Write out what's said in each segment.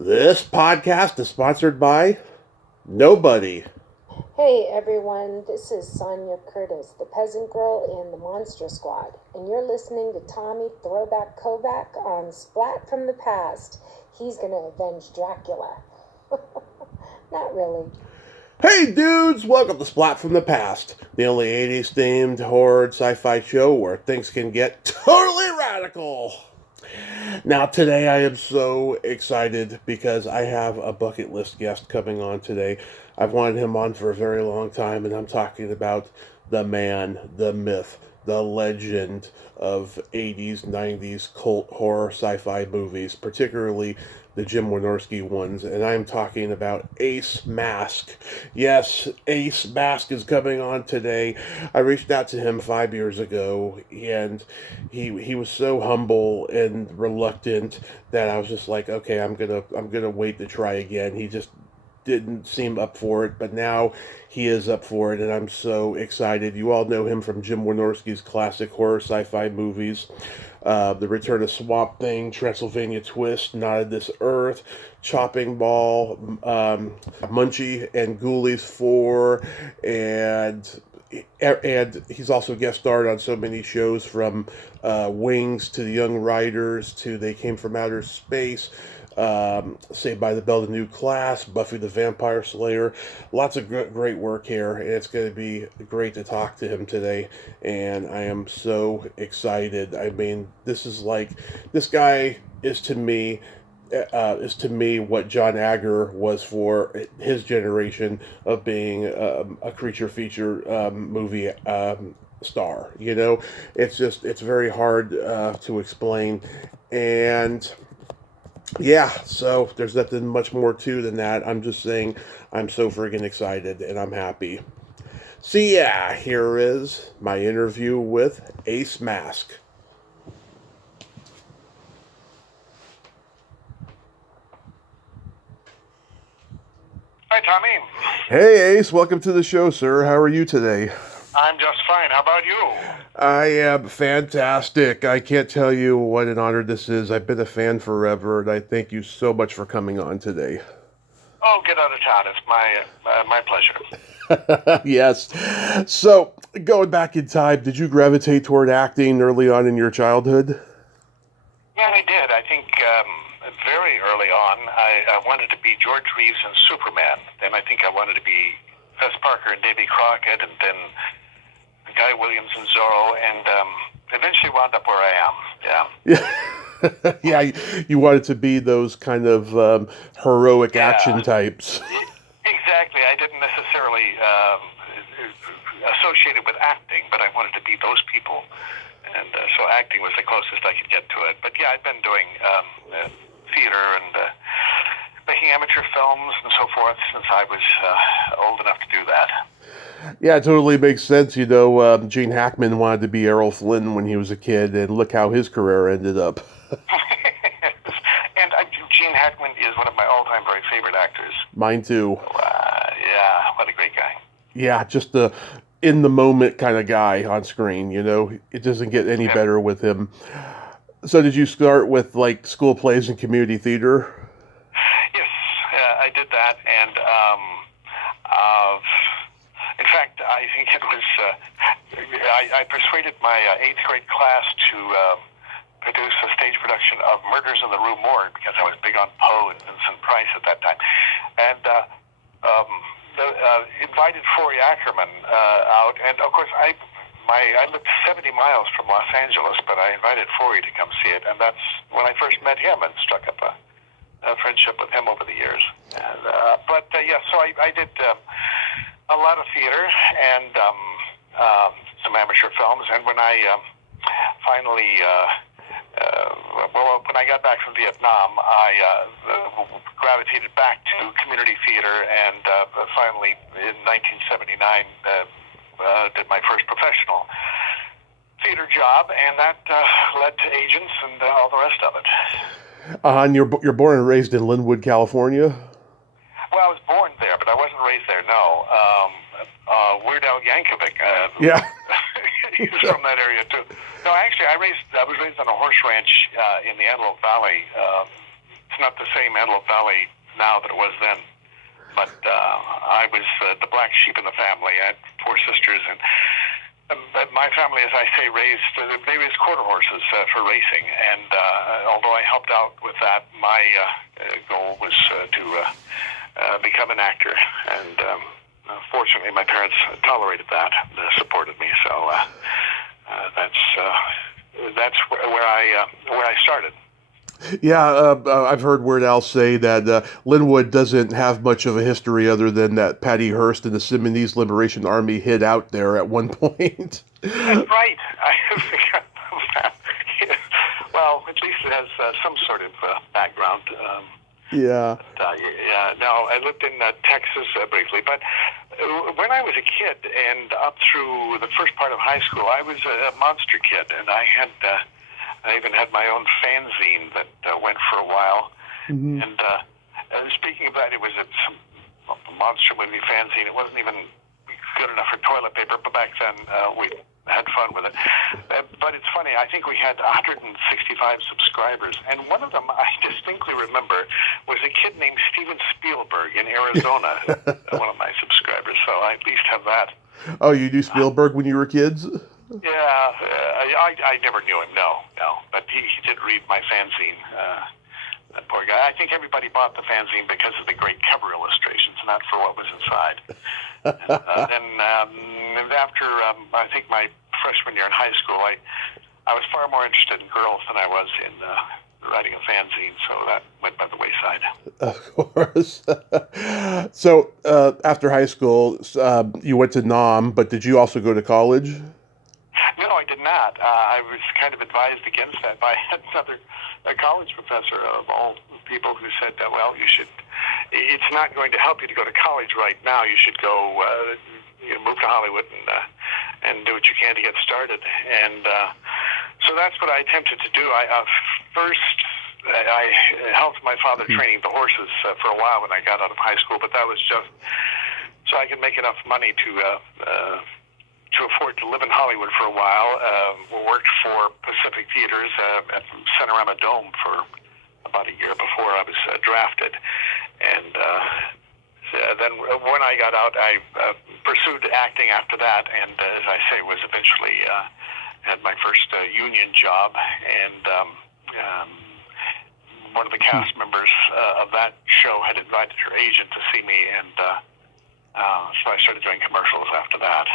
This podcast is sponsored by nobody. Hey everyone, this is Sonia Curtis, the peasant girl in the Monster Squad, and you're listening to Tommy Throwback Kovac on Splat from the Past. He's gonna avenge Dracula. Not really. Hey dudes, welcome to Splat from the Past, the only 80s themed horror sci-fi show where things can get totally radical. Now today I am so excited because I have a bucket list guest coming on today. I've wanted him on for a very long time, and I'm talking about the man, the myth, the legend of 80s, 90s cult horror sci-fi movies, particularly the Jim Wynorski ones, and I'm talking about Ace Mask. Yes, Ace Mask is coming on today. I reached out to him 5 years ago, and he was so humble and reluctant that I was just like, okay, I'm gonna wait to try again. He just didn't seem up for it, but now he is up for it, and I'm so excited. You all know him from Jim Wynorski's classic horror sci-fi movies, The Return of Swamp Thing, Transylvania Twist, Not of This Earth, Chopping Ball, Munchie and Ghoulies 4, and he's also guest starred on so many shows from Wings to The Young Riders to They Came from Outer Space, Saved by the Bell, The New Class, Buffy the Vampire Slayer. Lots of great work here, and it's going to be great to talk to him today. And I am so excited. I mean, this guy is to me what John Agger was for his generation of being a creature feature movie star. You know, it's very hard to explain, and yeah, so there's nothing much more to than that. I'm just saying I'm so friggin' excited and I'm happy. So yeah, here is my interview with Ace Mask. Hi, Tommy. Hey Ace, welcome to the show, sir. How are you today? I'm just fine. How about you? I am fantastic. I can't tell you what an honor this is. I've been a fan forever, and I thank you so much for coming on today. Oh, get out of town. It's my pleasure. Yes. So, going back in time, did you gravitate toward acting early on in your childhood? Yeah, I did. I think very early on, I wanted to be George Reeves in Superman. Then I think I wanted to be Fess Parker and Davy Crockett, and then Guy Williams and Zorro, and eventually wound up where I am. Yeah. Yeah, you wanted to be those kind of heroic action types. Exactly. I didn't necessarily associate it with acting, but I wanted to be those people. And so acting was the closest I could get to it. But yeah, I've been doing theater and making amateur films and so forth since I was old enough to do that. Yeah, it totally makes sense. You know, Gene Hackman wanted to be Errol Flynn when he was a kid, and look how his career ended up. And Gene Hackman is one of my all-time very favorite actors. Mine too. Yeah, what a great guy. Yeah, just a in the moment kind of guy on screen. You know, it doesn't get any better with him. So, did you start with like school plays and community theater? Yes, I did that, and in fact, I think it was I persuaded my eighth grade class to produce a stage production of Murders in the Rue Morgue because I was big on Poe and Vincent Price at that time, and invited Forey Ackerman out, and of course I lived 70 miles from Los Angeles, but I invited Forey to come see it, and that's when I first met him and struck up a friendship with him over the years. And, yeah, so I did a lot of theater and some amateur films, and when I finally, when I got back from Vietnam, I gravitated back to community theater, and finally in 1979 did my first professional theater job, and that led to agents and all the rest of it. And you're born and raised in Linwood, California? Well, I was born there, but I wasn't raised there, no. Weird Al Yankovic. Yeah. He's from that area, too. No, actually, I was raised on a horse ranch in the Antelope Valley, not the same Antelope Valley now that it was then. But I was the black sheep in the family. I had 4 sisters, and my family, as I say, raised quarter horses for racing. And although I helped out with that, my goal was to become an actor. And fortunately, my parents tolerated that, supported me. So that's where I started. Yeah, I've heard Weird Al say that Linwood doesn't have much of a history other than that Patty Hearst and the Simonese Liberation Army hid out there at one point. That's right. I forgot that. Well, at least it has some sort of background. Yeah. No, I lived in Texas briefly, but when I was a kid and up through the first part of high school, I was a monster kid, and I even had my own fanzine that went for a while. Mm-hmm. And speaking of that, it was a monster movie fanzine. It wasn't even good enough for toilet paper, but back then we had fun with it. But it's funny, I think we had 165 subscribers, and one of them I distinctly remember was a kid named Steven Spielberg in Arizona, one of my subscribers, so I at least have that. Oh, you knew Spielberg when you were kids? Yeah, I never knew him, no. But he did read my fanzine, that poor guy. I think everybody bought the fanzine because of the great cover illustrations, not for what was inside. And after, I think my freshman year in high school, I was far more interested in girls than I was in writing a fanzine, so that went by the wayside. Of course. So, after high school, you went to Nam, but did you also go to college? No, I did not. I was kind of advised against that by a college professor of all people who said, well, it's not going to help you to go to college right now. You should go, move to Hollywood and do what you can to get started. And so that's what I attempted to do. First, I helped my father training the horses for a while when I got out of high school, but that was just so I could make enough money to afford to live in Hollywood for a while. Worked for Pacific Theaters at Cinerama Dome for about a year before I was drafted. And then when I got out, I pursued acting after that, and as I say, was eventually had my first union job. And one of the cast members of that show had invited her agent to see me, and so I started doing commercials after that.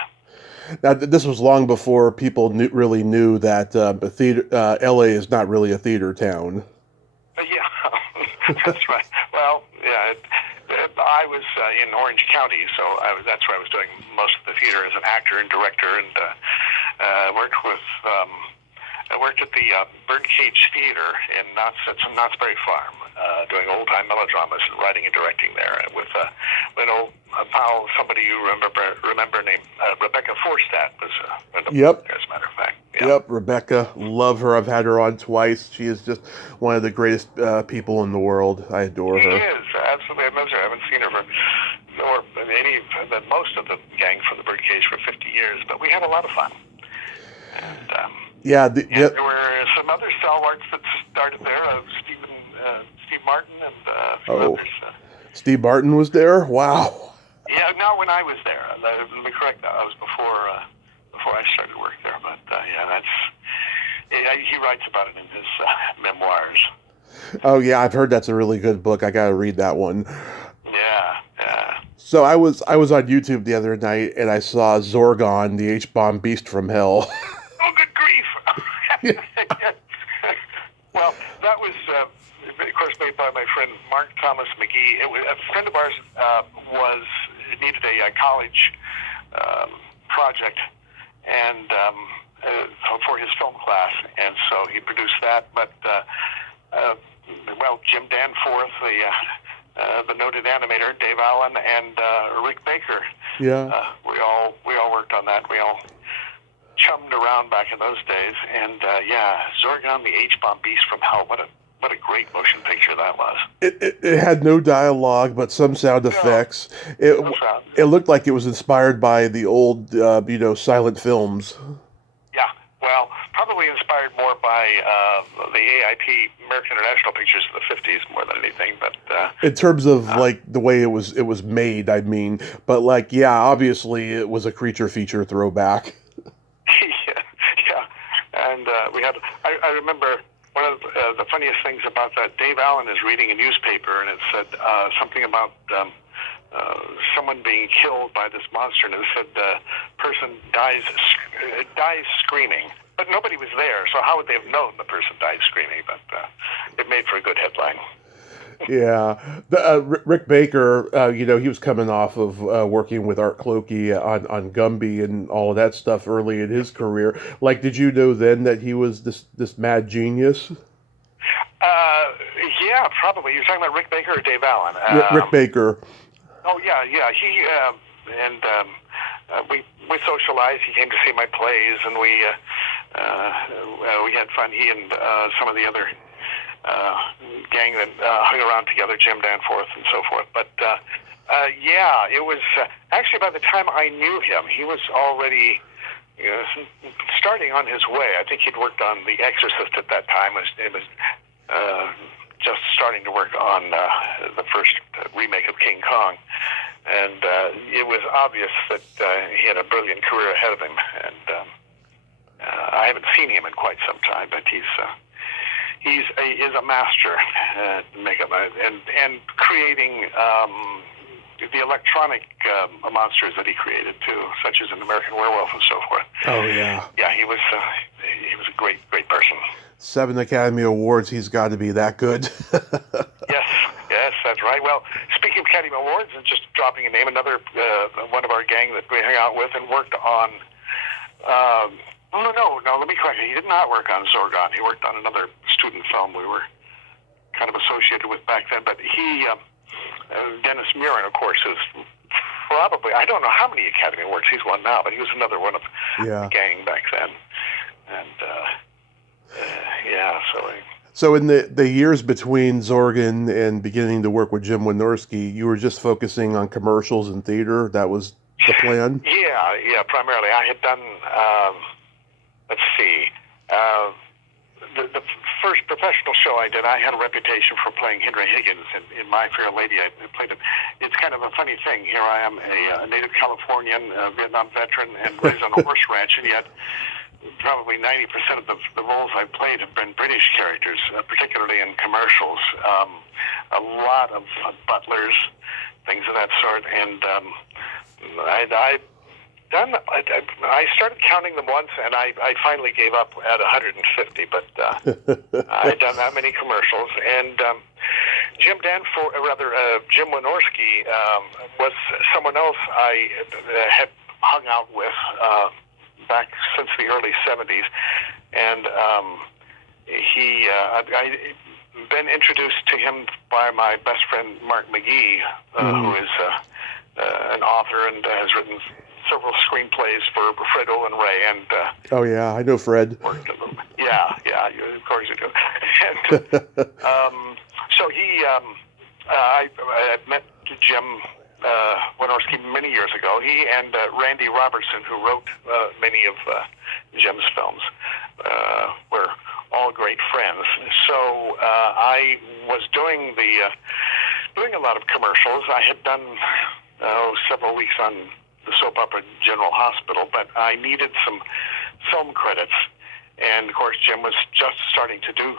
Now, this was long before people really knew that L.A. is not really a theater town. Yeah, that's right. Well, yeah, I was in Orange County, so that's where I was doing most of the theater as an actor and director, and I worked at the Birdcage Theater in Knott's Berry Farm, doing old-time melodramas and writing and directing there with an old pal, somebody you remember named Rebecca Forstadt was yep. there, as a matter of fact. Yeah. Yep, Rebecca, love her. I've had her on twice. She is just one of the greatest people in the world. I adore her. She is, absolutely. I haven't seen her for most of the gang from the Birdcage for 50 years, but we had a lot of fun. And there were some other stalwarts that started there, Steve Martin and a few others. Steve Martin was there? Wow. Yeah, not when I was there. Let me correct that. I was before I started work there. But he writes about it in his memoirs. Oh yeah, I've heard that's a really good book. I got to read that one. Yeah. So I was on YouTube the other night and I saw Zorgon, the H-bomb beast from hell. Oh, good grief! Well, that was, of course, made by my friend Mark Thomas McGee. A friend of ours needed a college project and for his film class, and so he produced that. But Jim Danforth, the noted animator, Dave Allen, and Rick Baker. Yeah. We all worked on that. We all chummed around back in those days, and Zorgon, the H-bomb beast from hell. What a great motion picture that was. It had no dialogue, but some sound effects. It looked like it was inspired by the old, silent films. Yeah, well, probably inspired more by the AIP, American International Pictures of the 50s more than anything. But in terms of like the way it was made, I mean, but like, yeah, obviously it was a creature feature throwback. yeah, and we had. I remember one of the funniest things about that. Dave Allen is reading a newspaper, and it said something about someone being killed by this monster, and it said person dies screaming. But nobody was there, so how would they have known the person died screaming? But it made for a good headline. Yeah, Rick Baker, he was coming off of working with Art Clokey on Gumby and all of that stuff early in his career. Like, did you know then that he was this mad genius? Yeah, probably. You're talking about Rick Baker or Dave Allen? Rick Baker. Oh yeah. He we socialized. He came to see my plays, and we had fun. He and some of the other gang that hung around together, Jim Danforth and so forth. But yeah, it was actually by the time I knew him, he was already starting on his way. I think he'd worked on The Exorcist at that time. It was just starting to work on the first remake of King Kong. And it was obvious that he had a brilliant career ahead of him. And I haven't seen him in quite some time, but he is a master makeup and creating the electronic monsters that he created too, such as an American Werewolf and so forth. Oh yeah. Yeah, he was a great person. 7 Academy Awards. He's got to be that good. Yes, that's right. Well, speaking of Academy Awards, and just dropping a name, another one of our gang that we hung out with and worked on. No, let me correct you. He did not work on Zorgon. He worked on another student film we were kind of associated with back then. But he, Dennis Murin, of course, is probably, I don't know how many Academy Awards he's won now, but he was another one of the gang back then. And, yeah, so... So in the years between Zorgon and beginning to work with Jim Wynorski, you were just focusing on commercials and theater? That was the plan? Yeah, primarily. I had done, let's see, the first professional show I did, I had a reputation for playing Henry Higgins in My Fair Lady. I played him. It's kind of a funny thing. Here I am, a native Californian, Vietnam veteran, and raised on a horse ranch, and yet probably 90% of the roles I've played have been British characters, particularly in commercials. A lot of butlers, things of that sort, and I started counting them once, and I finally gave up at 150. But I'd done that many commercials, and Jim Wynorski was someone else I had hung out with back since the early 70s, and I'd been introduced to him by my best friend Mark McGee, who is an author and has written several screenplays for Fred Olin Ray. And oh yeah, I know Fred. Yeah, of course you do. And so I met Jim Wynorski many years ago. He and Randy Robertson, who wrote many of Jim's films, were all great friends. So I was doing a lot of commercials. I had done several weeks on the soap opera General Hospital, but I needed some film credits. And of course, Jim was just starting to do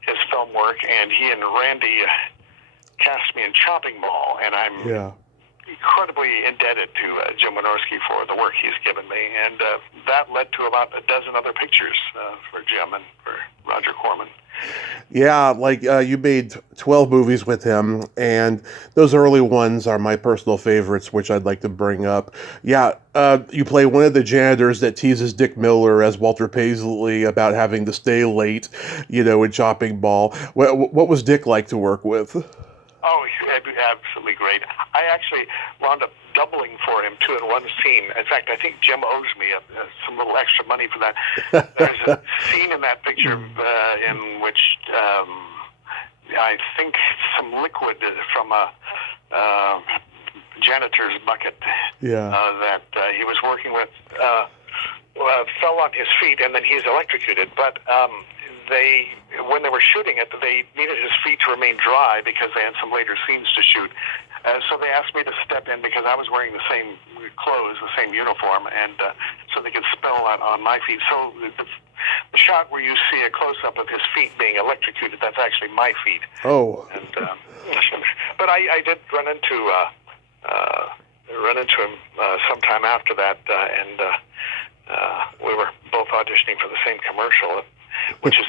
his film work, and he and Randy cast me in Chopping Mall, and I'm incredibly indebted to Jim Wynorski for the work he's given me, and that led to about a dozen other pictures for Jim and for Roger Corman. Yeah, like you made 12 movies with him, and those early ones are my personal favorites, which I'd like to bring up. Yeah, you play one of the janitors that teases Dick Miller as Walter Paisley about having to stay late, in Chopping Mall. What was Dick like to work with? Oh, absolutely great. I actually wound up doubling for him, too, in one scene. In fact, I think Jim owes me some little extra money for that. There's a scene in that picture in which I think some liquid from a janitor's bucket that he was working with fell on his feet, and then he's electrocuted. But when they were shooting it, they needed his feet to remain dry because they had some later scenes to shoot. So they asked me to step in because I was wearing the same clothes, the same uniform, and so they could spill on my feet. So the shot where you see a close-up of his feet being electrocuted, that's actually my feet. Oh. And, but I did run into him sometime after that, and we were both auditioning for the same commercial, which is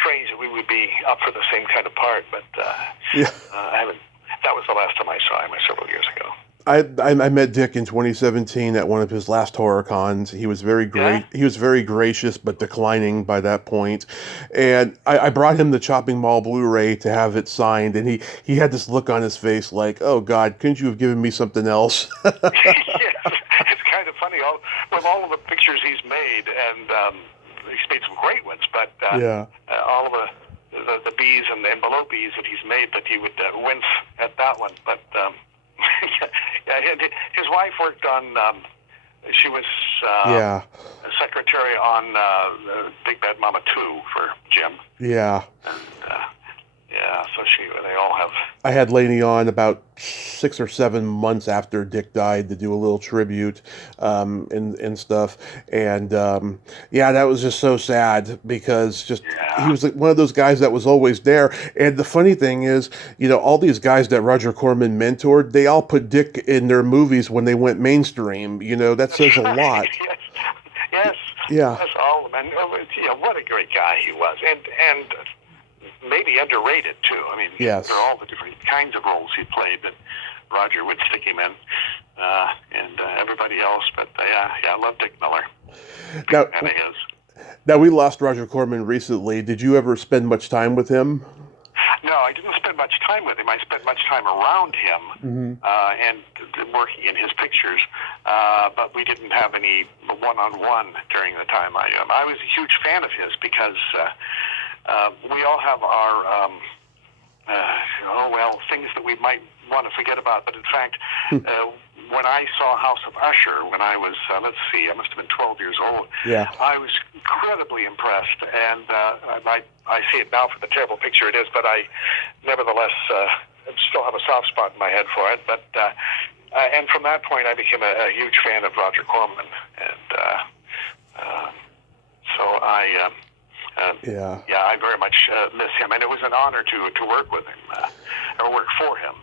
strange that we would be up for the same kind of part, but I haven't. That was the last time I saw him several years ago. I met Dick in 2017 at one of his last horror cons. He was very great. Yeah? He was very gracious, but declining by that point. And I brought him the Chopping Mall Blu-ray to have it signed, and he had this look on his face like, "Oh God, couldn't you have given me something else?" Yes, it's kind of funny. With all of the pictures he's made, and he's made some great ones, but all of the B's and below B's that he's made, that he would wince at that one. But his wife worked on. She was a secretary on Big Bad Mama 2 for Jim. Yeah. And, so they all have. I had Lainey on about 6 or 7 months after Dick died to do a little tribute and stuff. And that was just so sad because he was like one of those guys that was always there. And the funny thing is, all these guys that Roger Corman mentored, they all put Dick in their movies when they went mainstream. That says a lot. Yes. Yeah. That's all of them. And, what a great guy he was. And maybe underrated too. I mean, yes. For all the different kinds of roles he played that Roger would stick him in, and everybody else. But I love Dick Miller. Now we lost Roger Corman recently. Did you ever spend much time with him? No, I didn't spend much time with him. I spent much time around him and working in his pictures, but we didn't have any one-on-one during the time I was a huge fan of his because. We all have our, things that we might want to forget about. But in fact, when I saw House of Usher, when I was, I must have been 12 years old, I was incredibly impressed. And I see it now for the terrible picture it is, but I nevertheless still have a soft spot in my head for it. But and from that point, I became a huge fan of Roger Corman. And so I... I very much miss him, and it was an honor to work with him, or work for him.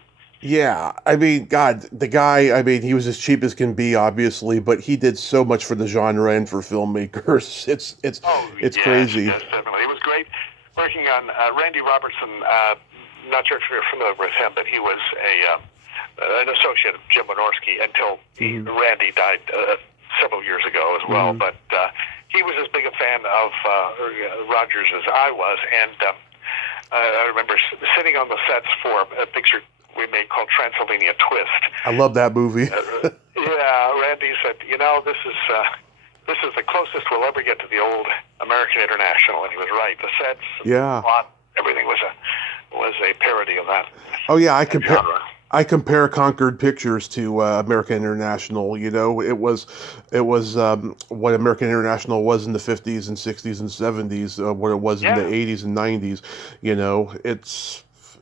Yeah, I mean, God, the guy, he was as cheap as can be, obviously, but he did so much for the genre and for filmmakers. It's crazy. Yes, definitely. It was great working on Randy Robertson. Not sure if you're familiar with him, but he was an associate of Jim Wynorski until Randy died several years ago as well. But he was as big a fan of Rogers as I was, and I remember sitting on the sets for a picture we made called Transylvania Twist. I love that movie. Randy said, this is the closest we'll ever get to the old American International, and he was right. The sets, the plot, everything was a parody of that. Oh yeah, I compare Concord Pictures to American International. It was what American International was in the 50s and 60s and 70s, what it was in the 80s and 90s.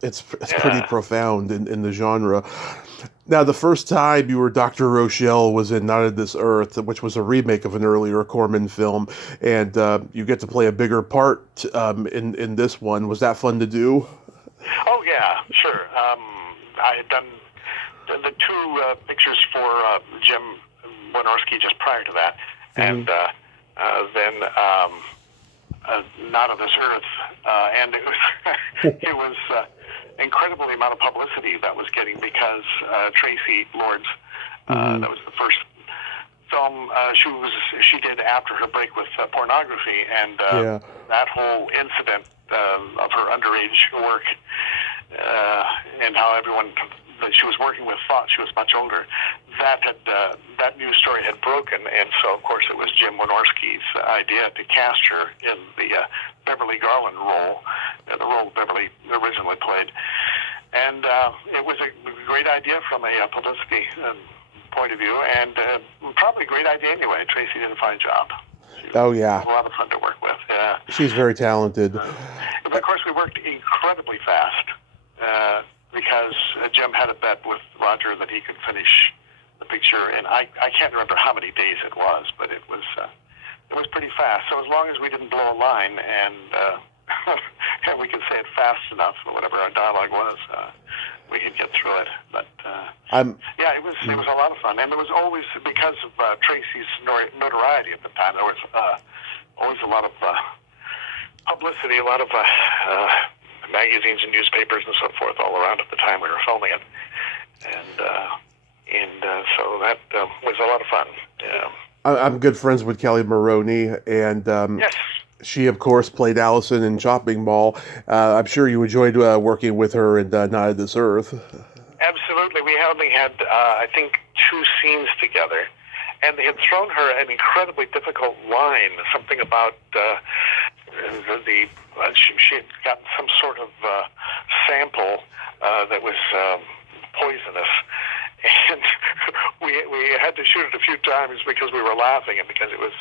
It's pretty profound in the genre. Now, the first time you were Dr. Rochelle was in Not of This Earth, which was a remake of an earlier Corman film, and you get to play a bigger part in this one. Was that fun to do? Oh yeah, sure. I had done the two pictures for Jim Wynorski just prior to that, and then Not of This Earth, and it was it was incredible amount of publicity that was getting because Tracy Lords, that was the first film she did after her break with pornography, and that whole incident of her underage work. And how everyone that she was working with thought she was much older. That news story had broken, and so of course it was Jim Wynorski's idea to cast her in the Beverly Garland role, the role Beverly originally played, and it was a great idea from a publicity point of view, and probably a great idea anyway. Tracy did a fine job. Oh, yeah. A lot of fun to work with, yeah. She's very talented. But of course, we worked incredibly fast because Jim had a bet with Roger that he could finish the picture, and I can't remember how many days it was, but it was pretty fast. So as long as we didn't blow a line and we could say it fast enough, or whatever our dialogue was, we could get through it. But yeah, it was a lot of fun, and there was always, because of Tracy's notoriety at the time, there was always a lot of publicity, a lot of magazines and newspapers and so forth all around at the time we were filming it, and so that was a lot of fun. Yeah. I'm good friends with Kelly Maroney, and Yes. she, of course, played Allison in Chopping Mall. I'm sure you enjoyed working with her in Not of This Earth. Absolutely. We only had, I think, 2 scenes together, and they had thrown her an incredibly difficult line, something about she had gotten some sort of sample that was poisonous. And we had to shoot it a few times because we were laughing and because it was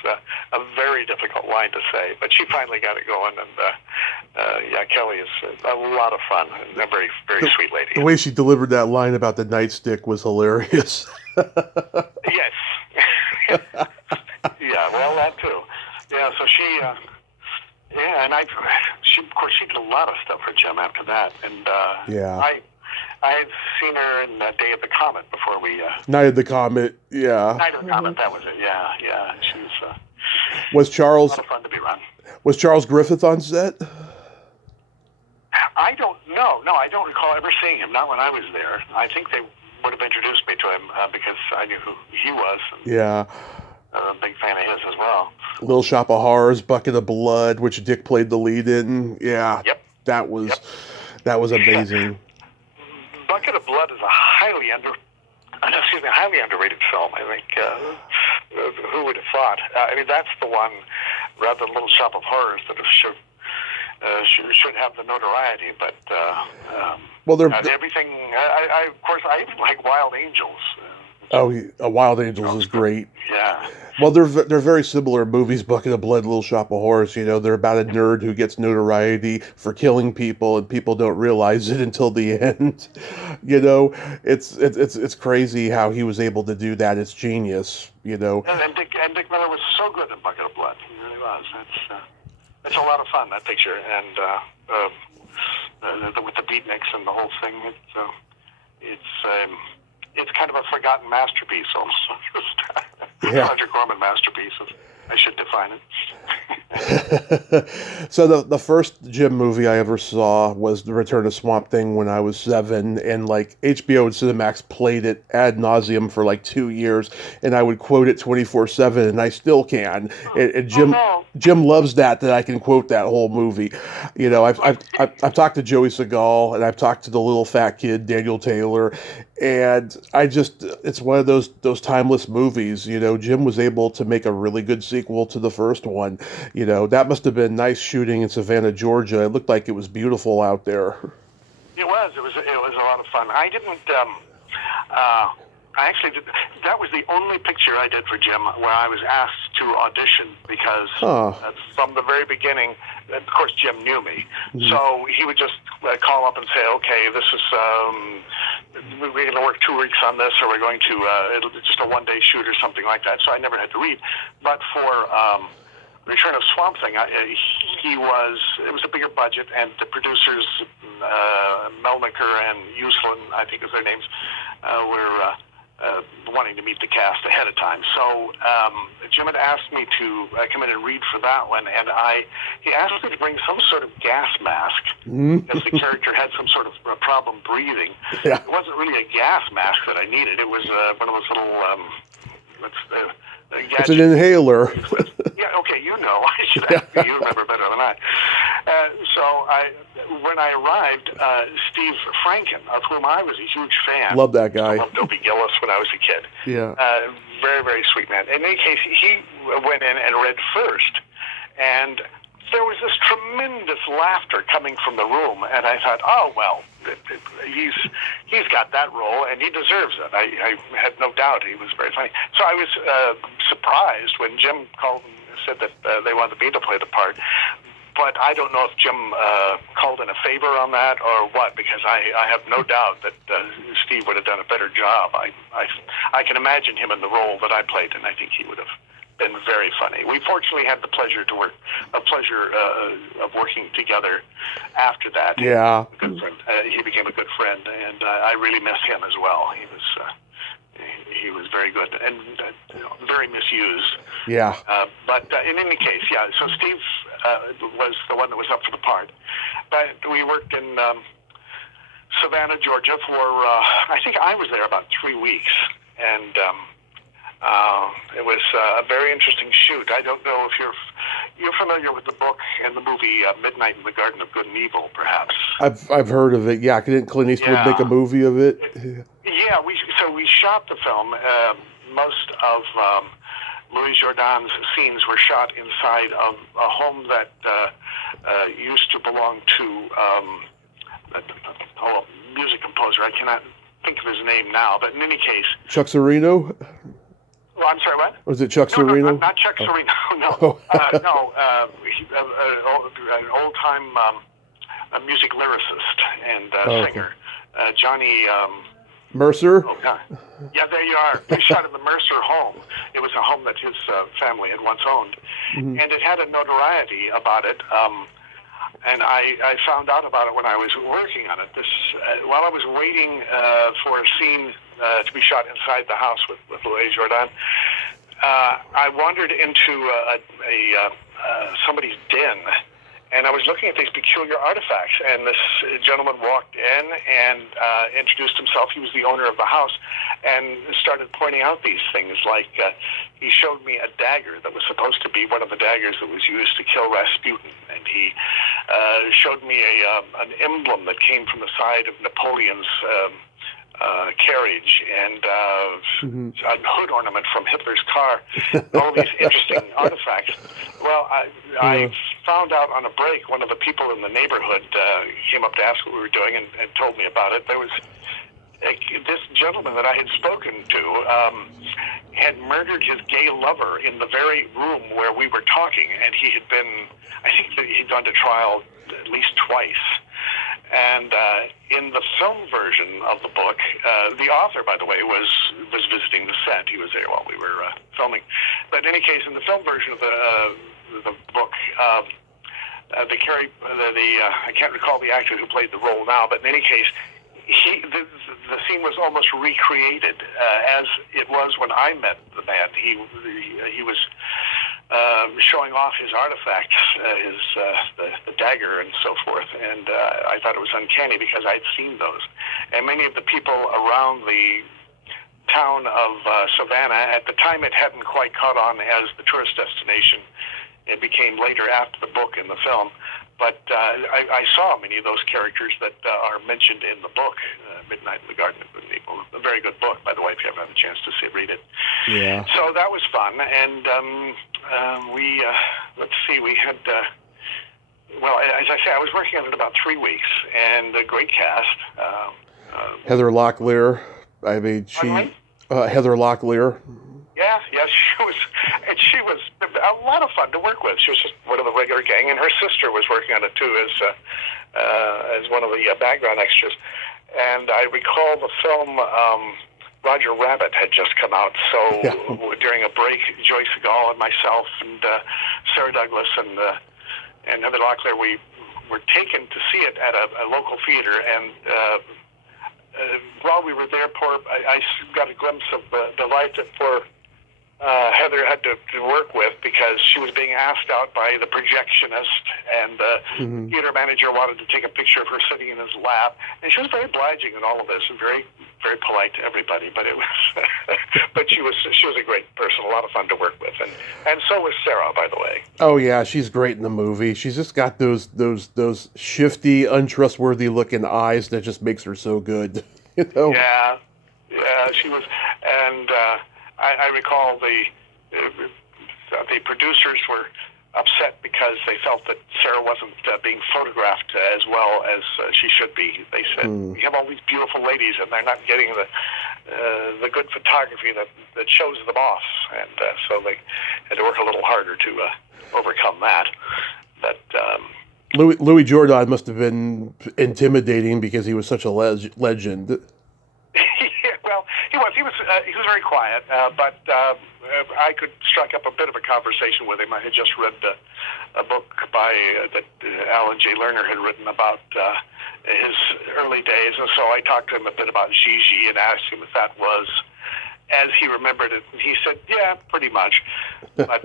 a very difficult line to say. But she finally got it going, and yeah, Kelly is a lot of fun and a very, very sweet lady. The way she delivered that line about the nightstick was hilarious. Yes. Yeah, well, that too. Yeah, so she, yeah, and of course, she did a lot of stuff for Jim after that, and yeah. I had seen her in Day of the Comet before we... Night of the Comet, yeah. Night of the Comet, that was it, yeah. She was Was Charles... a lot of fun to be around. Was Charles Griffith on set? I don't know. No, I don't recall ever seeing him, not when I was there. I think they would have introduced me to him because I knew who he was. And yeah. I'm a big fan of his as well. Little Shop of Horrors, Bucket of Blood, which Dick played the lead in. Yeah. Yep. That was amazing. Bucket of Blood is a highly underrated film. I think who would have thought? I mean, that's the one, rather than Little Shop of Horrors, that should have the notoriety. But well, they're everything. Of course, I even like Wild Angels. Wild Angels is great. Yeah. Well, they're very similar movies, Bucket of Blood, Little Shop of Horrors. You know, they're about a nerd who gets notoriety for killing people, and people don't realize it until the end. You know, it's crazy how he was able to do that. It's genius. You know. And Dick Miller was so good in Bucket of Blood. He really was. It's a lot of fun, that picture, and with the beatniks and the whole thing. It's kind of a forgotten masterpiece, almost. Yeah. Roger Corman masterpiece, I should define it. So the first Jim movie I ever saw was The Return of Swamp Thing when I was 7, and like HBO and Cinemax played it ad nauseum for like 2 years, and I would quote it 24/7, and I still can. And Jim loves that I can quote that whole movie. You know, I've talked to Joey Segal, and I've talked to the little fat kid Daniel Taylor, and it's one of those timeless movies. You know, Jim was able to make a really good sequel to the first one. You know, that must have been nice shooting in Savannah, Georgia. It looked like it was beautiful out there. It was a lot of fun. I didn't. I actually did. That was the only picture I did for Jim where I was asked to audition because from the very beginning, of course, Jim knew me. Mm-hmm. So he would just call up and say, okay, this is, we're going to work 2 weeks on this, or we're going to, it'll be just a one-day shoot or something like that. So I never had to read. But for Return of Swamp Thing, it was a bigger budget, and the producers, Melniker and Uslan, I think is their names, were wanting to meet the cast ahead of time. So Jim had asked me to come in and read for that one, and he asked me to bring some sort of gas mask, because the character had some sort of problem breathing. Yeah. It wasn't really a gas mask that I needed. It was one of those little... it's an inhaler. Yeah, okay, you know. You remember better than I. When I arrived, Steve Franken, of whom I was a huge fan. Love that guy. I loved Dopey Gillis when I was a kid. Yeah. Very, very sweet man. In any case, he went in and read first, and there was this tremendous laughter coming from the room, and I thought, oh, well, he's got got that role, and he deserves it. I had no doubt he was very funny. So I was surprised when Jim called and said that they wanted me to play the part. But I don't know if Jim called in a favor on that or what, because I have no doubt that Steve would have done a better job. I can imagine him in the role that I played, and I think he would have been very funny. We fortunately had the pleasure of working together after that. Yeah. A good friend. He became a good friend, and I really miss him as well. He was very good and very misused. Yeah. But in any case, yeah. So Steve was the one that was up for the part. But we worked in Savannah, Georgia for, I think I was there about 3 weeks. And it was a very interesting shoot. I don't know if you're familiar with the book and the movie Midnight in the Garden of Good and Evil, perhaps. I've heard of it. Yeah, didn't Clint Eastwood make a movie of it? Yeah, we shot the film. Most of Louis Jourdan's scenes were shot inside of a home that used to belong to a music composer. I cannot think of his name now, but in any case, Chuck Sereno. Well, I'm sorry, what? Was it Chuck No, Sereno? not Chuck Sereno. No, Oh. An old-time music lyricist and singer, Johnny. Mercer? Oh, God. Yeah, there you are. They shot in the Mercer home. It was a home that his family had once owned, and it had a notoriety about it. And I found out about it when I was working on it. While I was waiting for a scene to be shot inside the house with Louis Jourdan, I wandered into somebody's den, and I was looking at these peculiar artifacts, and this gentleman walked in and introduced himself. He was the owner of the house, and started pointing out these things, like he showed me a dagger that was supposed to be one of the daggers that was used to kill Rasputin, and he showed me an emblem that came from the side of Napoleon's carriage, and a hood ornament from Hitler's car. All these interesting artifacts. Well, I found out on a break, one of the people in the neighborhood came up to ask what we were doing and told me about it. There was this gentleman that I had spoken to had murdered his gay lover in the very room where we were talking, and he had been, I think that he'd gone to trial at least twice. And in the film version of the book, the author, by the way, was visiting the set. He was there while we were filming. But in any case, in the film version of the book, I can't recall the actor who played the role now, but in any case, the scene was almost recreated as it was when I met the man. He was showing off his artifacts, the dagger and so forth, and I thought it was uncanny because I'd seen those. And many of the people around the town of Savannah, at the time it hadn't quite caught on as the tourist destination. It became later after the book in the film. But I saw many of those characters that are mentioned in the book, Midnight in the Garden of Good and Evil. A very good book, by the way, if you haven't had a chance to read it. Yeah. So that was fun. And we had, well, as I say, I was working on it about 3 weeks, and a great cast. Heather Locklear. Heather Locklear. Yeah, she was a lot of fun to work with. She was just one of the regular gang, and her sister was working on it too as one of the background extras. And I recall the film Roger Rabbit had just come out, so during a break, Joyce Segal and myself and Sarah Douglas and Heather Locklear, we were taken to see it at a local theater, and while we were there, I got a glimpse of the life that poor Heather had to work with, because she was being asked out by the projectionist, and the theater manager wanted to take a picture of her sitting in his lap, and she was very obliging in all of this and very, very polite to everybody. But it was, but she was a great person, a lot of fun to work with, and so was Sarah, by the way. Oh yeah, she's great in the movie. She's just got those shifty, untrustworthy looking eyes that just makes her so good. You know? Yeah, she was, and I recall the producers were upset because they felt that Sarah wasn't being photographed as well as she should be. They said, "We have all these beautiful ladies, and they're not getting the good photography that shows them off." And so they had to work a little harder to overcome that. But Louis Jordan must have been intimidating because he was such a legend. Yeah, well, he was very quiet, but I could strike up a bit of a conversation with him. I had just read a book by that Alan J. Lerner had written about his early days, and so I talked to him a bit about Gigi and asked him if that was as he remembered it. And he said, "Yeah, pretty much." But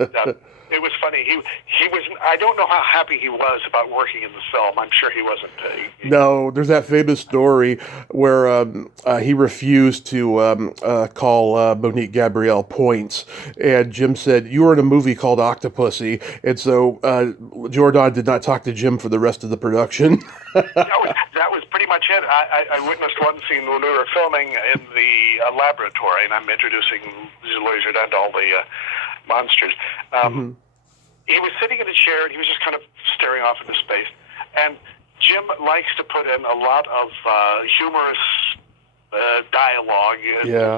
it was funny. He was. I don't know how happy he was about working in the film. I'm sure he wasn't. No, there's that famous story where he refused to call Monique Gabrielle points, and Jim said, "You were in a movie called Octopussy," and so Jordan did not talk to Jim for the rest of the production. That was pretty much it. I witnessed one scene when we were filming in the laboratory, and I'm introducing Louis Jordan to all the monsters. He was sitting in a chair, and he was just kind of staring off into space. And Jim likes to put in a lot of humorous dialogue,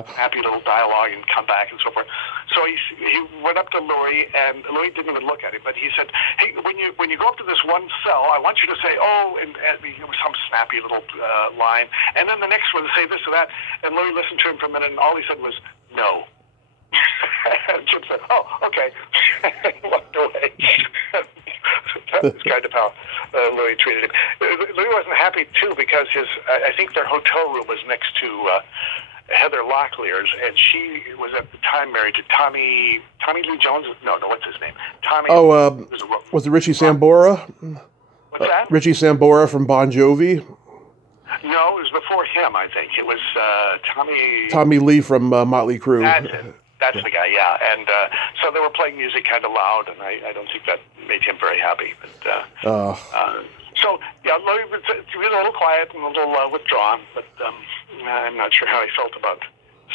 happy little dialogue, and come back and so forth. So he went up to Louis, and Louis didn't even look at him, but he said, "Hey, when you go up to this one cell, I want you to say, oh," and it was some snappy little line, and then the next one, say this or that. And Louis listened to him for a minute, and all he said was, "No." And Jim said, "Oh, okay." He walked away. That was kind of how Louis treated him. Louis wasn't happy, too, because I think their hotel room was next to Heather Locklear's, and she was at the time married to Tommy Lee Jones. No, what's his name? Tommy. Oh, was it Richie Sambora? What's that? Richie Sambora from Bon Jovi? No, it was before him, I think. It was Tommy Lee from Motley Crue. That's it. That's the guy, yeah. And so they were playing music kind of loud, and I don't think that made him very happy. But so, yeah, Louis was a little quiet and a little withdrawn, but I'm not sure how he felt about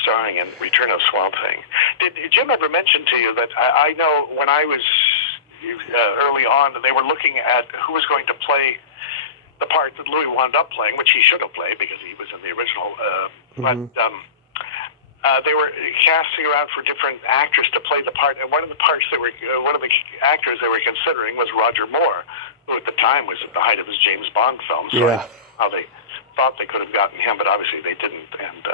starring in Return of Swamp Thing. Did Jim ever mention to you that I know when I was early on, they were looking at who was going to play the part that Louis wound up playing, which he should have played because he was in the original, but they were casting around for different actors to play the part, and one of the actors they were considering was Roger Moore, who at the time was at the height of his James Bond film. So how they thought they could have gotten him, but obviously they didn't. And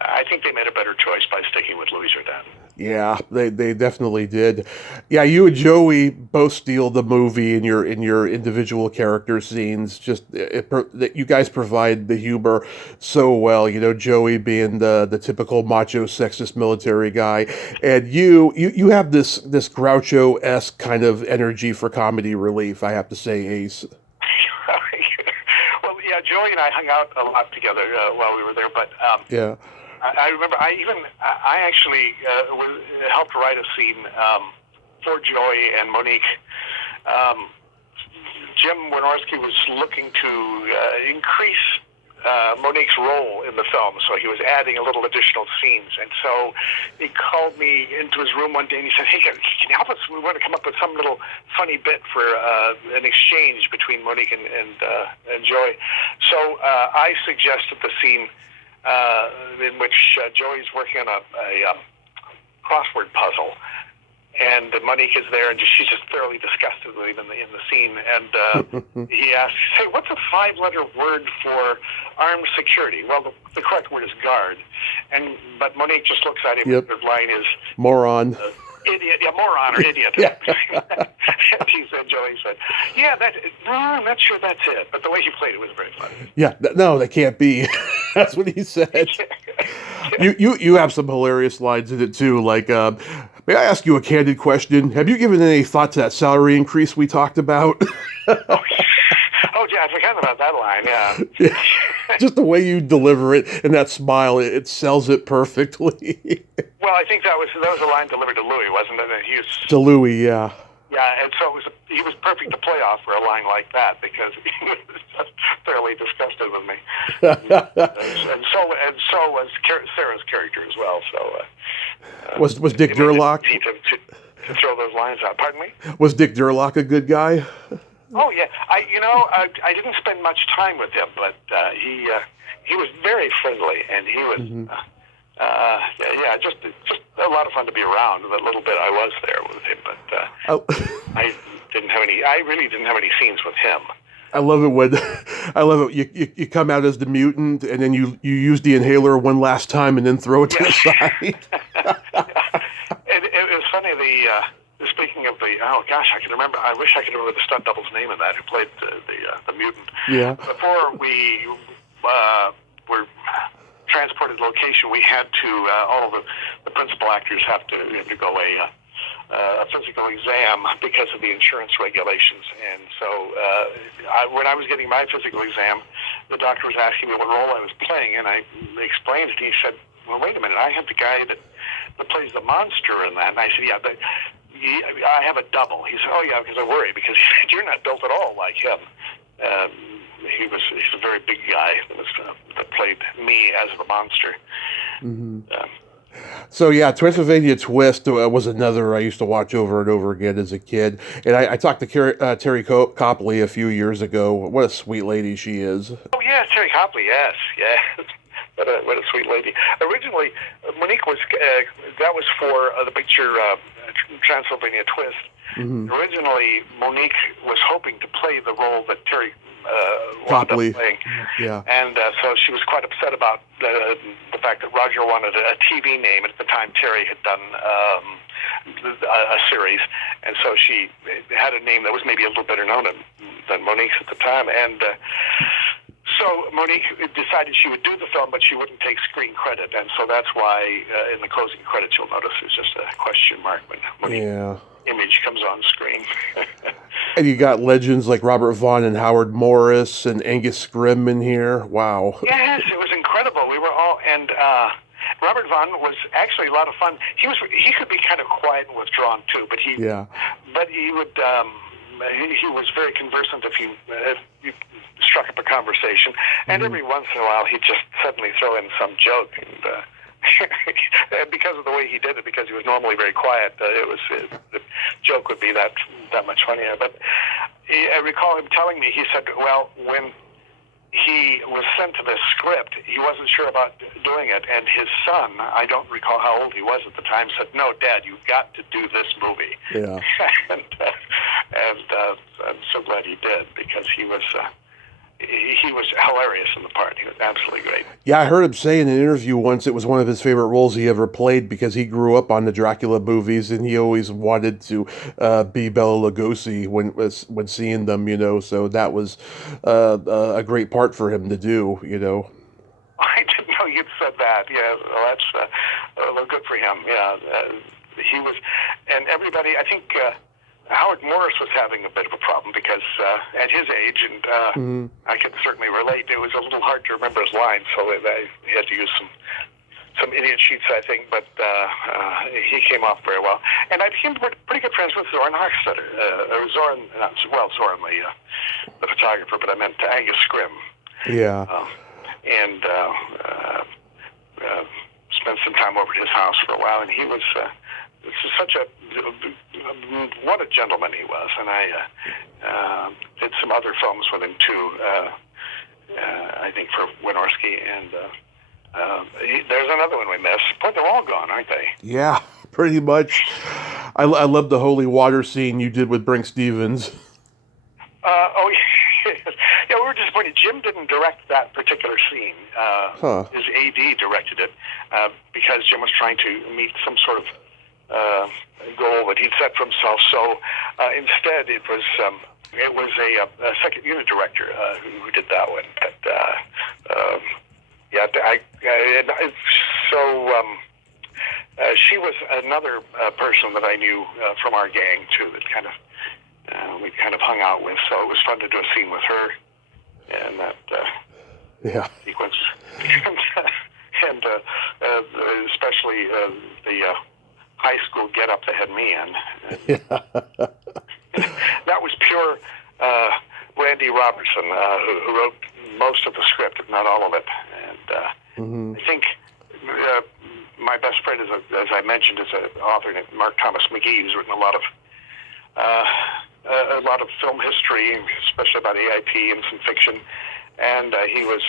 I think they made a better choice by sticking with Louis Jordan. Yeah, they definitely did. Yeah, you and Joey both steal the movie in your individual character scenes. Just that you guys provide the humor so well. You know, Joey being the typical macho, sexist military guy, and you have this Groucho-esque kind of energy for comedy relief. I have to say, Ace. Well, yeah, Joey and I hung out a lot together while we were there, but yeah. I remember I actually helped write a scene for Joey and Monique. Jim Wynorski was looking to increase Monique's role in the film, so he was adding a little additional scenes. And so he called me into his room one day and he said, "Hey, can you help us? We want to come up with some little funny bit for an exchange between Monique and Joey." So I suggested the scene in which Joey's working on a crossword puzzle, and Monique is there, and she's just thoroughly disgusted with him in the scene. And he asks, "Hey, what's a 5-letter word for armed security?" Well, the correct word is guard. But Monique just looks at him, and her line is moron. Idiot, yeah, moron or idiot. And Joey said, "Yeah, I'm not sure that's it." But the way he played it was very funny. Yeah, no, that can't be. That's what he said. You have some hilarious lines in it too. Like, may I ask you a candid question? Have you given any thought to that salary increase we talked about? Oh, yeah, I forgot about that line. Yeah. Just the way you deliver it and that smile, it sells it perfectly. Well, I think that was a line delivered to Louis, wasn't it? To Louis, yeah. Yeah, and so he was perfect to play off for a line like that because he was just thoroughly disgusted with me, and so was Sarah's character as well. So was Dick Gerlach? throw those lines out. Pardon me? Was Dick Durlock a good guy? Oh yeah, I didn't spend much time with him, but he was very friendly, and he was just a lot of fun to be around. The little bit I was there with him, but I really didn't have any scenes with him. I love it. You come out as the mutant, and then you use the inhaler one last time, and then throw it to the side. It was funny. Speaking of I wish I could remember the stunt double's name in that, who played the mutant. Yeah. Before we were transported location, we had to all of the principal actors have to undergo a physical exam because of the insurance regulations. And so when I was getting my physical exam, the doctor was asking me what role I was playing, and I explained it. He said, "Well, wait a minute, I have the guy that plays the monster in that." And I said, "Yeah, but I have a double." He said, "Oh yeah, because I worry because you're not built at all like him." He's a very big guy that played me as the monster. Mm-hmm. So yeah, Transylvania Twist was another I used to watch over and over again as a kid. And I talked to Terry Copley a few years ago. What a sweet lady she is. Oh yes, Terry Copley. Yes. What a sweet lady. Originally, Monique was that was for the picture Transylvania Twist. Mm-hmm. Originally, Monique was hoping to play the role that Terry wound up playing. Yeah. And so she was quite upset about the fact that Roger wanted a TV name. At the time, Terry had done a series, and so she had a name that was maybe a little better known than Monique's at the time. And so Monique decided she would do the film, but she wouldn't take screen credit. And so that's why in the closing credits you'll notice there's just a question mark when Monique's image comes on screen. And you got legends like Robert Vaughn and Howard Morris and Angus Scrimm in here. Wow. Yes, it was incredible. We were all, and Robert Vaughn was actually a lot of fun. He could be kind of quiet and withdrawn too, but he would. He was very conversant if you struck up a conversation, and every once in a while he'd just suddenly throw in some joke, and because of the way he did it, because he was normally very quiet, the joke would be that much funnier. But I recall him telling me, he said, well, when he was sent to the script, he wasn't sure about doing it, and his son, I don't recall how old he was at the time, said, "No, Dad, you've got to do this movie." Yeah. and I'm so glad he did, because he was hilarious in the part. He was absolutely great. Yeah, I heard him say in an interview once it was one of his favorite roles he ever played because he grew up on the Dracula movies and he always wanted to be Bela Lugosi when seeing them, so that was a great part for him to do, I didn't know you'd said that. Yeah, well, that's good for him. Yeah, he was, and everybody, I think Howard Morris was having a bit of a problem because at his age, and I can certainly relate, it was a little hard to remember his lines, so he had to use some idiot sheets, I think, but he came off very well. And I became pretty good friends with Zoran Hochstetter, Zoran, the photographer, but I meant Angus Scrimm. Yeah. And spent some time over at his house for a while, and he was what a gentleman he was. And I did some other films with him too, I think for Wynorski, and there's another one we missed. But they're all gone, aren't they? Yeah, pretty much. I love the holy water scene you did with Brink Stevens. Yeah, we were disappointed. Jim didn't direct that particular scene. His AD directed it because Jim was trying to meet some sort of goal that he'd set for himself. So instead, it was a second unit director who did that one. She was another person that I knew from our gang too. That we kind of hung out with. So it was fun to do a scene with her. And that sequence, and especially the high school get-up that had me in. That was pure Randy Robertson, who wrote most of the script, if not all of it. And I think my best friend, as I mentioned, is an author named Mark Thomas McGee, who's written a lot of film history, especially about AIP and some fiction. And he was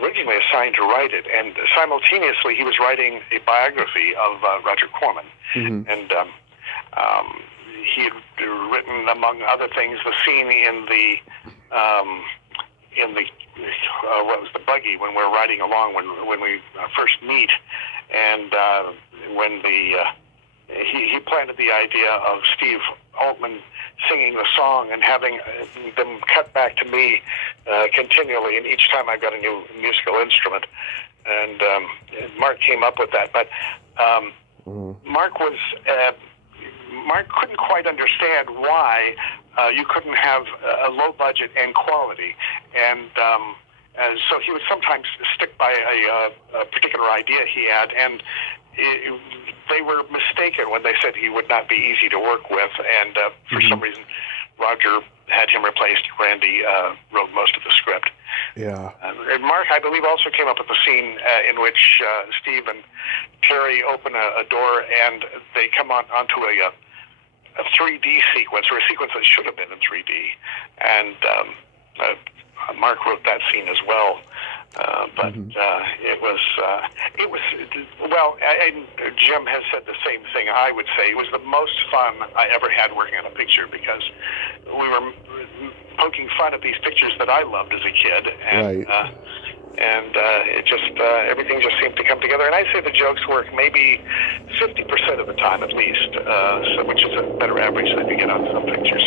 originally assigned to write it, and simultaneously he was writing a biography of Roger Corman. Mm-hmm. And he had written, among other things, the scene in the what was the buggy when we're riding along when we first meet, and when he planted the idea of Steve Altman singing the song and having them cut back to me continually, and each time I got a new musical instrument. And Mark came up with that, but Mark couldn't quite understand why you couldn't have a low budget and quality, and so he would sometimes stick by a particular idea he had, and they were mistaken when they said he would not be easy to work with, and for some reason Roger had him replaced. Randy wrote most of the script. Yeah. And Mark, I believe, also came up with the scene in which Steve and Terry open a door and they come onto a 3D sequence, or a sequence that should have been in 3D. And Mark wrote that scene as well. But it was well, and Jim has said the same thing. I would say it was the most fun I ever had working on a picture, because we were poking fun at these pictures that I loved as a kid, and right. It just everything just seemed to come together. And I'd say the jokes work maybe 50% of the time at least, which is a better average than you get on some pictures.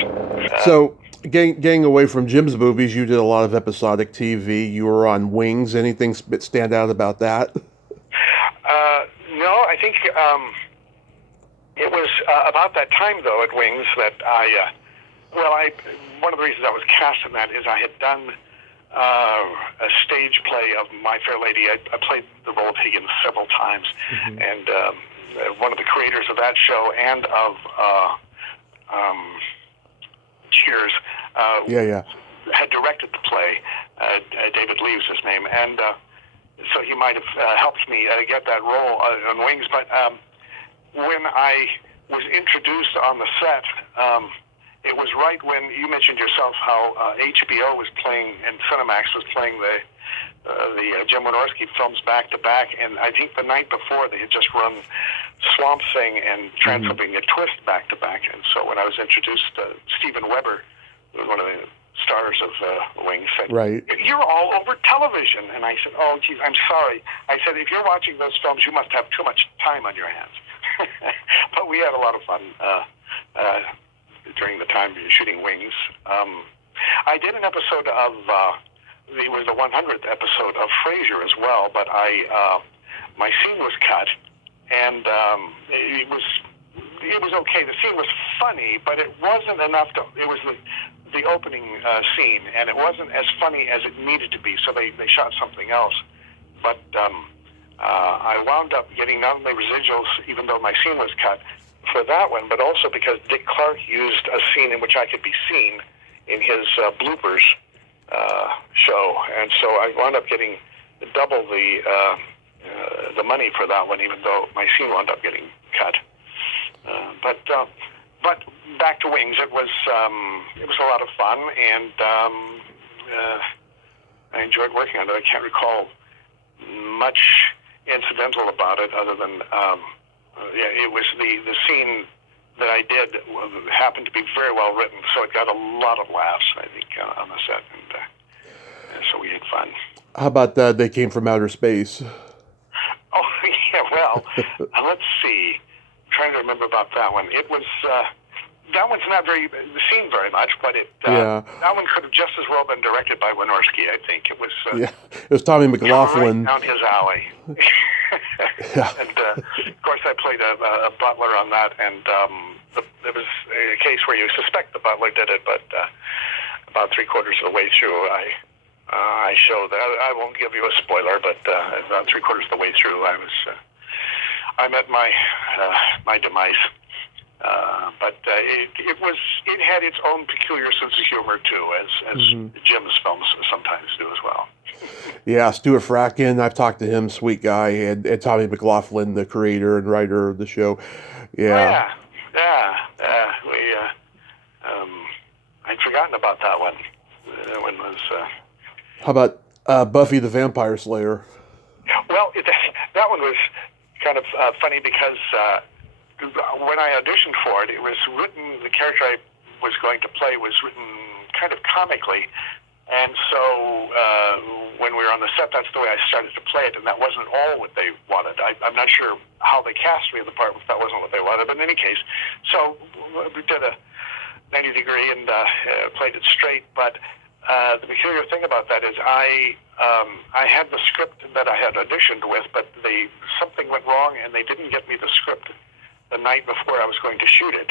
So, getting away from Jim's movies, you did a lot of episodic TV. You were on Wings. Anything stand out about that? No, I think it was about that time, though, at Wings that one of the reasons I was cast in that is I had done a stage play of My Fair Lady. I played the role of Higgins several times, and one of the creators of that show and of Cheers had directed the play. David Lee was his name, and so he might have helped me get that role on Wings. But when I was introduced on the set, it was right when you mentioned yourself how HBO was playing and Cinemax was playing the Jim Wynorski films back to back, and I think the night before they had just run Swamp Thing and Transylvania Twist back to back. And so when I was introduced, Steven Weber, who was one of the stars of Wings, said, right. "You're all over television." And I said, "Oh, geez, I'm sorry." I said, "If you're watching those films, you must have too much time on your hands." But we had a lot of fun during the time shooting Wings. I did an episode of, it was the 100th episode of Frasier as well, but my scene was cut, and it was okay. The scene was funny, but it wasn't enough to, it was the opening scene, and it wasn't as funny as it needed to be, so they shot something else. But I wound up getting not only residuals, even though my scene was cut, for that one, but also because Dick Clark used a scene in which I could be seen in his bloopers show, and so I wound up getting double the money for that one, even though my scene wound up getting cut. But back to Wings, it was a lot of fun, and I enjoyed working on it. I can't recall much incidental about it, other than it was the scene that I did happened to be very well written, so it got a lot of laughs, I think, on the set, and so we had fun. How about They Came from Outer Space? Oh, yeah, well, let's see. I'm trying to remember about that one. It was, that one's not seen very much, but that one could have just as well been directed by Wynorski, I think. It was it was Tommy McLaughlin. Right down his alley. And, of course, I played a butler on that, and there was a case where you suspect the butler did it, but about three-quarters of the way through, I showed that. I won't give you a spoiler, but about three-quarters of the way through, I met my demise. It had its own peculiar sense of humor too, as Jim's films sometimes do as well. Yeah, Stuart Fracken, I've talked to him, sweet guy, and Tommy McLaughlin, the creator and writer of the show. Yeah. I'd forgotten about that one. That one was. How about Buffy the Vampire Slayer? Well, that one was kind of funny because when I auditioned for it, it was written. The character I was going to play was written kind of comically. And so when we were on the set, that's the way I started to play it, and that wasn't all what they wanted. I'm not sure how they cast me in the part if that wasn't what they wanted, but in any case, so we did a 90-degree and played it straight. But the peculiar thing about that is I had the script that I had auditioned with, but something went wrong, and they didn't get me the script the night before I was going to shoot it.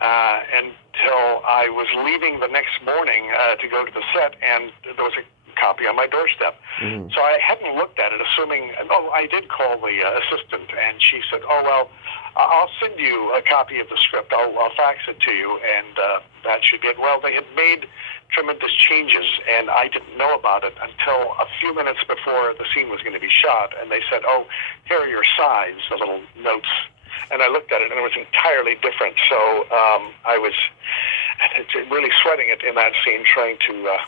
Until I was leaving the next morning to go to the set, and there was a copy on my doorstep. Mm-hmm. So I hadn't looked at it, assuming, I did call the assistant, and she said, well, I'll send you a copy of the script. I'll fax it to you, and that should be it. Well, they had made tremendous changes, and I didn't know about it until a few minutes before the scene was going to be shot, and they said, here are your sides, the little notes. And I looked at it, and it was entirely different. So I was really sweating it in that scene, trying to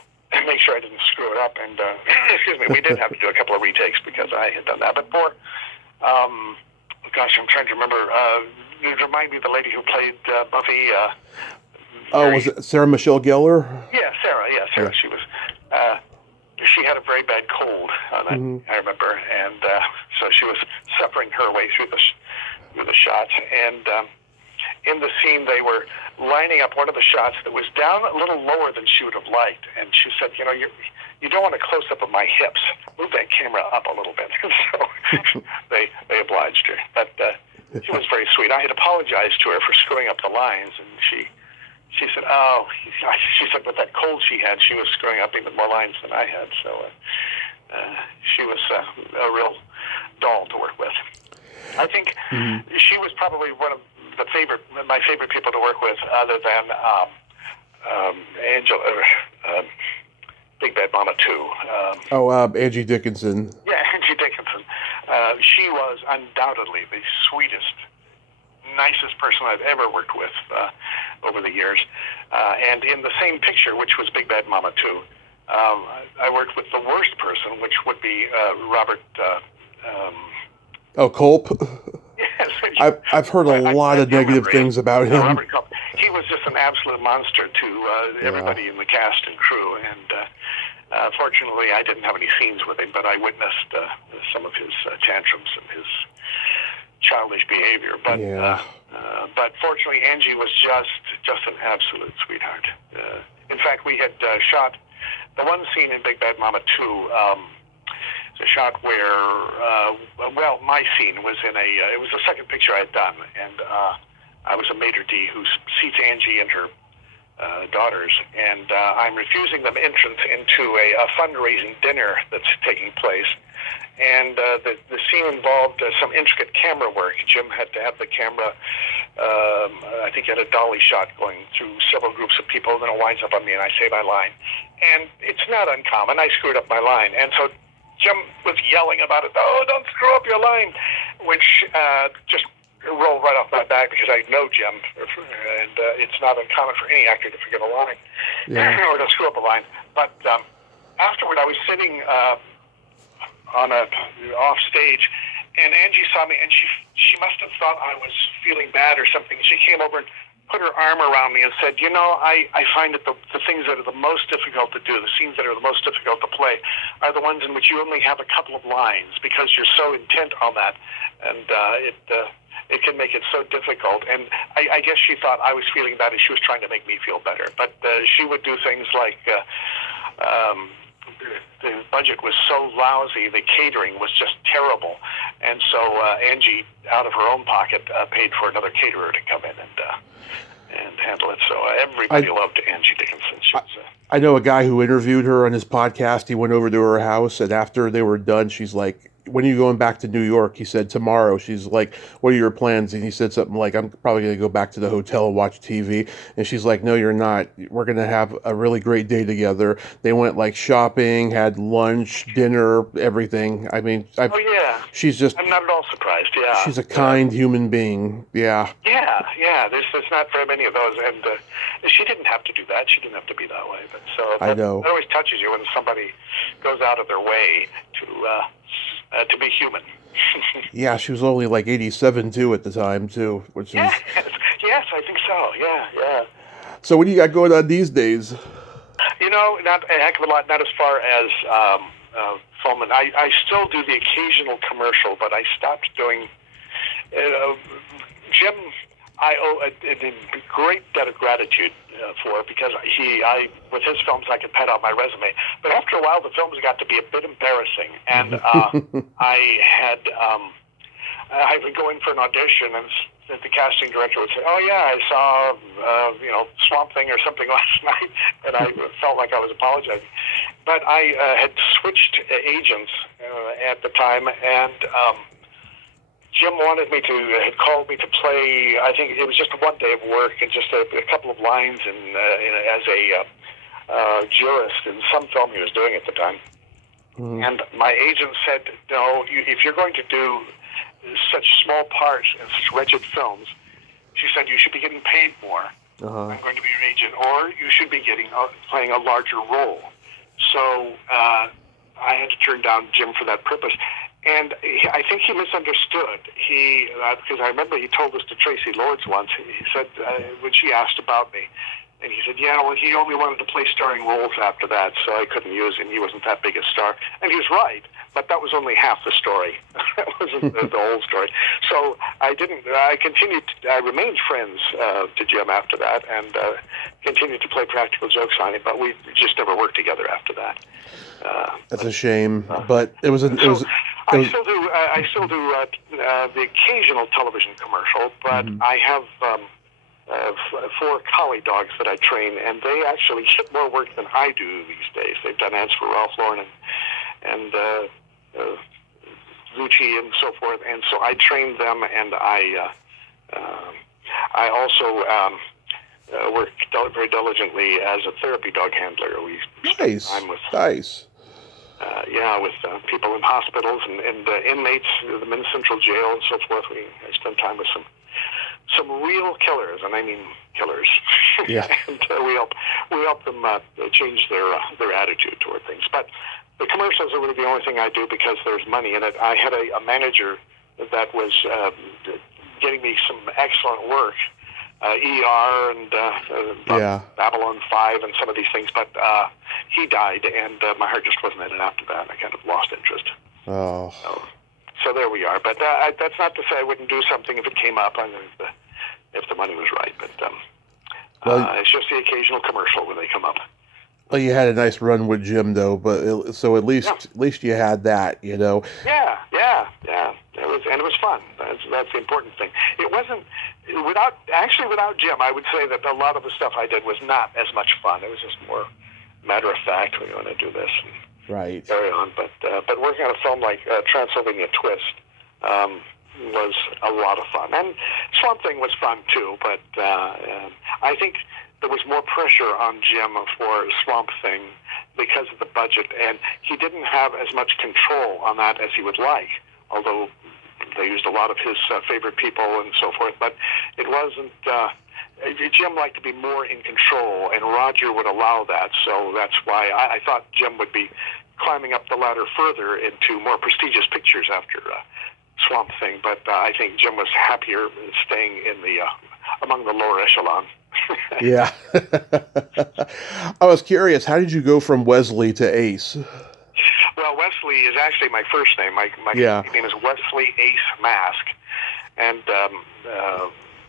make sure I didn't screw it up. And excuse me, we did have to do a couple of retakes because I had done that. But I'm trying to remember. You remind me of the lady who played Buffy. Was it Sarah Michelle Gellar? Yeah, Sarah. Yeah. She was. She had a very bad cold, I remember, and so she was suffering her way through the shots. And in the scene, they were lining up one of the shots that was down a little lower than she would have liked. And she said, you don't want a close-up of my hips. Move that camera up a little bit. So they obliged her. But she was very sweet. I had apologized to her for screwing up the lines, and she said, she said with that cold she had, she was screwing up even more lines than I had. So she was a real doll to work with. I think she was probably one of my favorite people to work with, other than Big Bad Mama 2. Angie Dickinson. Yeah, Angie Dickinson. She was undoubtedly the sweetest, nicest person I've ever worked with over the years. And in the same picture, which was Big Bad Mama 2, I worked with the worst person, which would be Robert... Culp? Yes. I've heard a lot of negative things about him. Robert Culp. He was just an absolute monster to everybody in the cast and crew. And fortunately, I didn't have any scenes with him, but I witnessed some of his tantrums and his childish behavior. But fortunately, Angie was just an absolute sweetheart. In fact, we had shot the one scene in Big Bad Mama 2. It's a shot where, my scene was it was the second picture I had done, and I was a maitre d' who seats Angie and her daughters, and I'm refusing them entrance into a fundraising dinner that's taking place. And the scene involved some intricate camera work. Jim had to have the camera, I think he had a dolly shot going through several groups of people, and then it winds up on me, and I say my line. And it's not uncommon. I screwed up my line. And so Jim was yelling about it. Don't screw up your line, which just rolled right off my back because I know Jim, and it's not uncommon for any actor to forget a line or to screw up a line. But afterward, I was sitting on off stage, and Angie saw me, and she must have thought I was feeling bad or something. She came over and put her arm around me and said, I find that the things that are the most difficult to do, the scenes that are the most difficult to play, are the ones in which you only have a couple of lines because you're so intent on that, and it can make it so difficult. And I guess she thought I was feeling bad, and she was trying to make me feel better. But she would do things like the budget was so lousy, the catering was just terrible, and so Angie, out of her own pocket, paid for another caterer to come in and handle it. So everybody loved Angie Dickinson. I know a guy who interviewed her on his podcast. He went over to her house, and after they were done, she's like, when are you going back to New York? He said, tomorrow. She's like, what are your plans? And he said something like, I'm probably going to go back to the hotel and watch TV. And she's like, no, you're not. We're going to have a really great day together. They went like shopping, had lunch, dinner, everything. I mean, Oh yeah. she's just, I'm not at all surprised. Yeah. she's a kind human being. Yeah. Yeah. There's not very many of those, and she didn't have to do that. She didn't have to be that way. But so I know. That always touches you when somebody goes out of their way to be human. Yeah, she was only like 87 too at the time too, which is. Yes, I think so. Yeah. So what do you got going on these days? Not a heck of a lot. Not as far as film, and I still do the occasional commercial, but I stopped doing. Jim, I owe a great debt of gratitude for, because with his films I could pad out my resume, but after a while the films got to be a bit embarrassing, and I would go in for an audition, and the casting director would say, "Oh yeah, I saw Swamp Thing or something last night," and I felt like I was apologizing. But I had switched agents at the time, and Jim had called me to play. I think it was just one day of work and just a couple of lines as a jurist in some film he was doing at the time. Mm-hmm. And my agent said, "No, if you're going to do such small parts in such wretched films," she said, "you should be getting paid more. I'm going to be your agent, or you should be playing a larger role." So I had to turn down Jim for that purpose. And I think he misunderstood. Because I remember he told this to Tracy Lords once. He said, when she asked about me, and he said, "Yeah, well, he only wanted to play starring roles after that, so I couldn't use him. He wasn't that big a star." And he was right, but that was only half the story. That wasn't the whole story. So I remained friends to Jim after that, and continued to play practical jokes on him, but we just never worked together after that. That's a shame, but I still do the occasional television commercial, but I have 4 collie dogs that I train, and they actually get more work than I do these days. They've done ads for Ralph Lauren and Gucci and so forth, and so I train them, and I also work very diligently as a therapy dog handler. We spend time with with people in hospitals and inmates, the Men's Central Jail and so forth. I spend time with some real killers, and I mean killers. Yeah. And we help them change their attitude toward things. But the commercials are really the only thing I do because there's money in it. I had a manager that was getting me some excellent work. ER and Babylon 5 and some of these things, but he died, and my heart just wasn't in it after that. I kind of lost interest. Oh. So there we are. But that's not to say I wouldn't do something if it came up, if the money was right. But it's just the occasional commercial when they come up. Well, you had a nice run with Jim, though. But so at least you had that, Yeah. It was fun. That's the important thing. It wasn't without Jim. I would say that a lot of the stuff I did was not as much fun. It was just more matter of fact. We want to do this and right. carry on. But working on a film like Transylvania Twist was a lot of fun, and Swamp Thing was fun too. But I think there was more pressure on Jim for Swamp Thing because of the budget, and he didn't have as much control on that as he would like, although they used a lot of his favorite people and so forth. But it wasn't, Jim liked to be more in control, and Roger would allow that, so that's why I thought Jim would be climbing up the ladder further into more prestigious pictures after Swamp Thing, but I think Jim was happier staying in among the lower echelon. Yeah. I was curious, how did you go from Wesley to Ace? Well, Wesley is actually my first name. My name is Wesley Ace Mask, and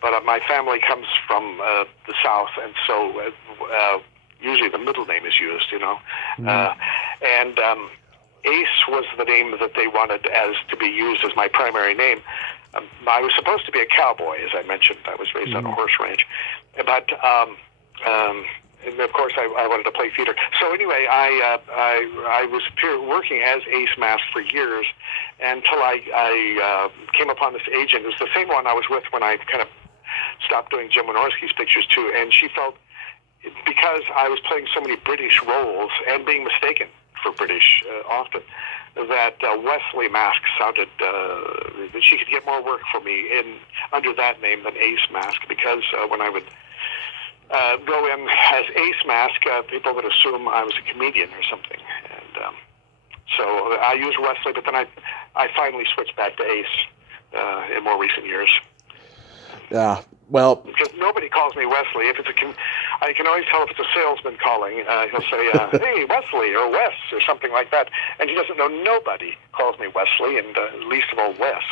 but my family comes from the South, and so usually the middle name is used, and Ace was the name that they wanted as to be used as my primary name. I was supposed to be a cowboy, as I mentioned. I was raised on a horse ranch, but and of course, I wanted to play theater. So anyway, I was working as Ace Mask for years until I came upon this agent. It was the same one I was with when I kind of stopped doing Jim Wynorski's pictures too, and she felt, because I was playing so many British roles and being mistaken for British often, that Wesley Mask sounded that she could get more work for me under that name than Ace Mask, because when I would go in as Ace Mask, people would assume I was a comedian or something, and so I used Wesley, but then I finally switched back to Ace in more recent years. Yeah, well, because nobody calls me Wesley. If it's I can always tell if it's a salesman calling. He'll say, "Hey, Wesley," or "Wes," or something like that, and he doesn't know. Nobody calls me Wesley, and least of all Wes.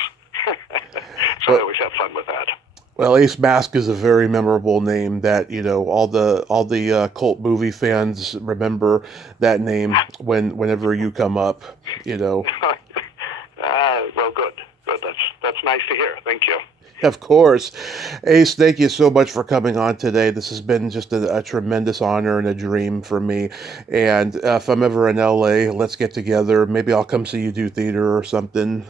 So I always have fun with that. Well, Ace Mask is a very memorable name that, all the cult movie fans remember that name whenever you come up, Well, good. That's nice to hear. Thank you. Of course. Ace, thank you so much for coming on today. This has been just a tremendous honor and a dream for me. And if I'm ever in LA, let's get together. Maybe I'll come see you do theater or something.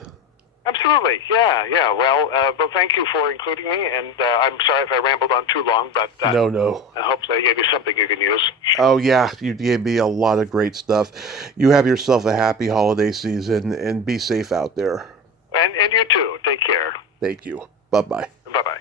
Absolutely. Yeah. Well, thank you for including me, and I'm sorry if I rambled on too long, but No. I hope I gave you something you can use. Oh, yeah, you gave me a lot of great stuff. You have yourself a happy holiday season, and be safe out there. And you too. Take care. Thank you. Bye-bye. Bye-bye.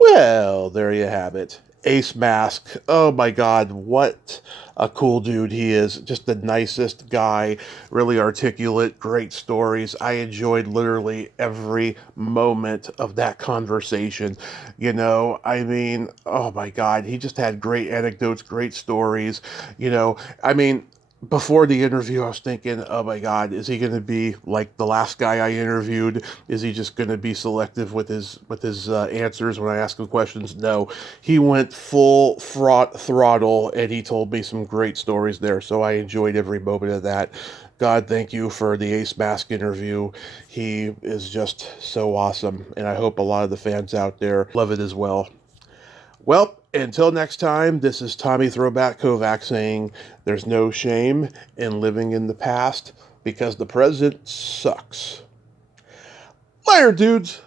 Well, there you have it. Ace Mask. Oh my God, what a cool dude he is. Just the nicest guy, really articulate, great stories. I enjoyed literally every moment of that conversation. Oh my God, he just had great anecdotes, great stories. Before the interview, I was thinking, oh my God, is he going to be like the last guy I interviewed? Is he just going to be selective with his answers when I ask him questions? No, he went full throttle, and he told me some great stories there. So I enjoyed every moment of that. God, thank you for the Ace Mask interview. He is just so awesome, and I hope a lot of the fans out there love it as well. Well, until next time, this is Tommy Throwback Kovac saying there's no shame in living in the past because the present sucks. Later, dudes!